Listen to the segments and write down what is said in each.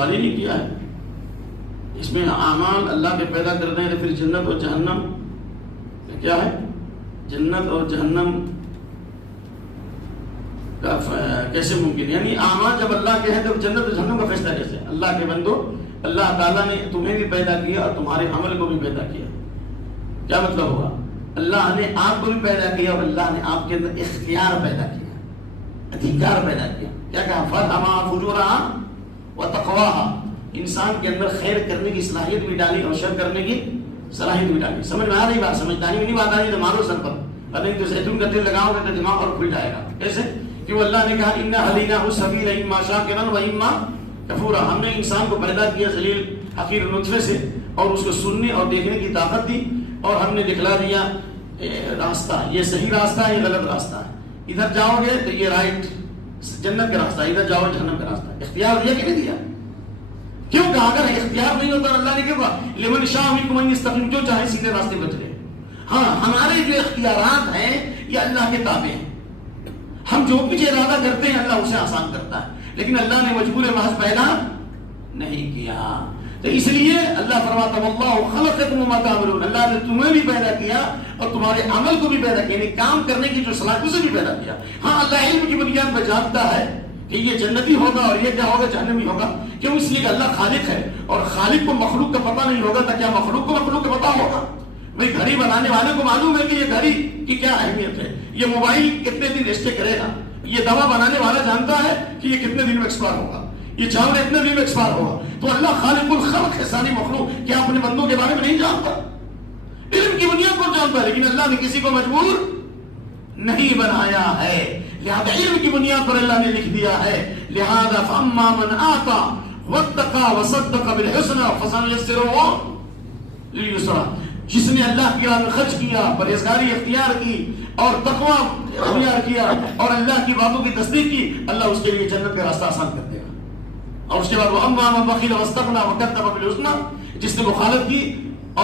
خالی نہیں کیا ہے، اس میں اعمال اللہ کے پیدا کرتے ہیں. تو پھر جنت اور جہنم کیا ہے؟ جنت اور جہنم کا کیسے ممکن؟ یعنی اعمال جب اللہ کے ہیں تو جنت اور جہنم کا فیصلہ کیسے؟ اللہ کے بندو، اللہ تعالیٰ نے تمہیں بھی پیدا کیا اور تمہارے عمل کو بھی پیدا کیا. کیا مطلب ہوگا؟ اللہ نے آپ کو بھی پیدا کیا اور اللہ نے آپ کے اندر اختیار پیدا کیا، ادھیکار پیدا کیا. کیا کہا؟ فَالْهَمَا فُجُورَهَا وَتَقْوَاهَا. انسان کے اندر خیر کرنے کی صلاحیت بھی ڈالی اور شر کرنے کی صلاحیت بھی ڈالی. سمجھ میں آ رہی بات؟ سمجھداری میں نہیں بات آ رہی تو مارو سر پر. نہیں تو زیتون کا تیل لگاؤ گے تو دماغ اور کھل جائے گا. کیسے؟ کیوں اللہ نے کہا اِنَّا هَدَيْنَاهُ السَّبِيلَ إِمَّا شَاكِرًا وَإِمَّا كَفُورًا. ہم نے انسان کو پیدا کیا ذلیل حقیر نطفے سے اور اس کو سننے اور دیکھنے کی طاقت دی اور ہم نے دکھلا دیا راستہ، یہ صحیح راستہ ہے، یہ غلط راستہ ہے. ادھر جاؤ گے تو یہ رائٹ جنت کا راستہ، ادھر جاؤ جہنم کا راستہ. اختیار دیا کہ نہیں دیا؟ کیوں کہا؟ اگر اختیار نہیں ہوتا اللہ نے کیوں کہا لمن شاء منکم ان یستقیم، جو چاہے سیدھے راستے پر چلے. ہاں، ہمارے جو اختیارات ہیں یہ اللہ کے تابع ہیں. ہم جو کچھ ارادہ کرتے ہیں اللہ اسے آسان کرتا ہے، لیکن اللہ نے مجبور محض پیدا نہیں کیا. تو اس لیے اللہ فرماتا واللہ خلقکم وما تعملون، اللہ نے تمہیں بھی پیدا کیا اور تمہارے عمل کو بھی پیدا کیا، یعنی کام کرنے کی جو صلاحیت اسے بھی پیدا کیا. ہاں، اللہ علم کی بنیاد پر جانتا ہے کہ یہ جنتی ہوگا اور یہ کیا ہوگا؟ جہنمی ہوگا. کیوں؟ اس لیے کہ اللہ خالق ہے اور خالق کو مخلوق کا پتہ نہیں ہوگا تو کیا مخلوق کو مخلوق کا پتہ ہوگا؟ بھائی گھڑی بنانے والے کو معلوم ہے کہ یہ گھڑی کی کیا اہمیت ہے، یہ موبائل کتنے دن اسٹے کرے گا. یہ دوا بنانے والا جانتا ہے کہ یہ کتنے دن میں ایکسپائر ہوگا، یہ چاول اتنے دن میں ایکسپائر ہوگا. تو اللہ خالق الخلق ہے، ساری مخلوق. کیا اپنے بندوں کے بارے میں نہیں جانتا؟ علم کی بنیاد پر جانتا ہے، لیکن اللہ نے کسی کو مجبور نہیں بنایا ہے. لہذا علم کی بنیاد پر اللہ نے لکھ دیا ہے. لہذا فَأَمَّا مَنْ آتَى وَاتَّقَى وَصَدَّقَ بِالْحُسْنَى فَسَنُيَسِّرُهُ لِلْيُسْرَىٰ. جس نے اللہ کی راہ میں خرچ کیا، پرہیزگاری اختیار کی اور تقوی اختیار کیا اور اللہ کی باتوں کی تصدیق کی، اللہ اس کے لیے جنت کا راستہ آسان کر دے گا. اور اس کے بعد وَأَمَّا مَنْ بَخِلَ وَاسْتَغْنَىٰ وَكَذَّبَ بِالْحُسْنَىٰ، جس نے مخالفت کی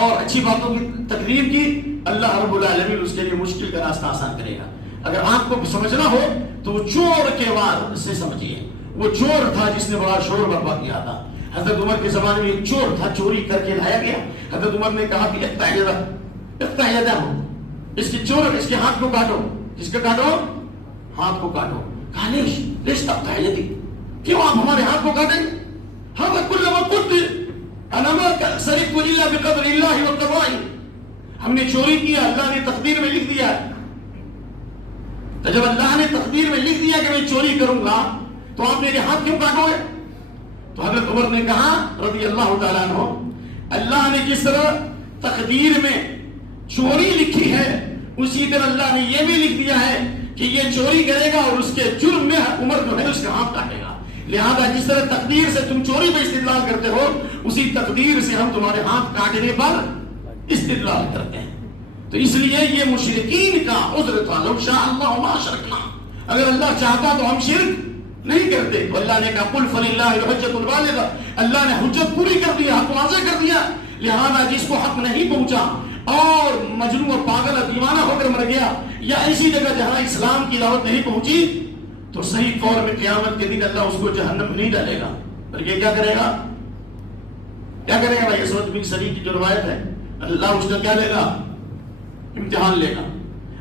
اور اچھی باتوں کی تکذیب کی، اللہ رب العالمین اس کے لیے مشکل کا راستہ آسان کرے گا. اگر آپ کو سمجھنا ہو تو وہ چور کے وار سے سمجھیے. وہ چور تھا جس نے بڑا شور برپا کیا تھا. حضرت عمر کے زمانے میں ایک چور تھا، چوری کر کے لایا گیا. حضرت عمر نے کہا کہ اقطع یدہ، اس کی چور، اس کے ہاتھ کو کاٹو. کس کا کاٹو؟ ہاتھ کو کاٹو. کہا لیش تقطع یدی، کیوں آپ ہمارے ہاتھ کو کاٹیں؟ ہم کل ما قلت انا ما سرقت الا بقدر اللہ والقضاء، ہم نے چوری کیا، اللہ نے تقدیر میں لکھ دیا. تو جب اللہ نے تقدیر میں لکھ دیا کہ میں چوری کروں گا تو آپ میرے ہاتھ کیوں کاٹو گے؟ تو حضرت عمر نے کہا رضی اللہ تعالیٰ عنہ، اللہ نے جس طرح تقدیر میں چوری لکھی ہے اسی طرح اللہ نے یہ بھی لکھ دیا ہے کہ یہ چوری کرے گا اور اس کے جرم میں عمر جو ہے اس کا ہاتھ کاٹے گا. لہذا جس طرح تقدیر سے تم چوری پہ استدلال کرتے ہو، اسی تقدیر سے ہم تمہارے ہاتھ کاٹنے پر استدلال کرتے ہیں. تو اس لیے یہ مشرکین کا عذر تھا، لو شاء اللہ ما اشرکنا، اگر اللہ چاہتا تو ہم شرک نہیں کرتے. تو اللہ نے کہا قل فللہ الحجۃ البالغہ، اللہ نے حجت پوری کر دیا، حق واضح کر دیا. لہذا جس کو حق نہیں پہنچا اور مجنون اور پاگل اور دیوانہ ہو کر مر گیا، یا ایسی جگہ جہاں اسلام کی دعوت نہیں پہنچی، تو صحیح قول میں قیامت کے دن اللہ اس کو جہنم میں نہیں ڈالے گا، بلکہ کیا کرے گا؟ کیا کرے گا بھائی؟ اسود بن سری کی جو روایت ہے، اللہ اس کا کیا لے گا؟ امتحان لے گا.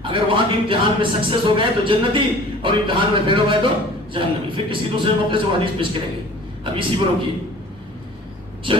اگر وہاں کے امتحان میں سکسیس ہو گئے تو جنتی اور امتحان میں فیل ہو گئے تو جہنمی. پھر کسی دوسرے موقع سے وہ حدیث پیش کریں گے. اب اسی پر روکیے.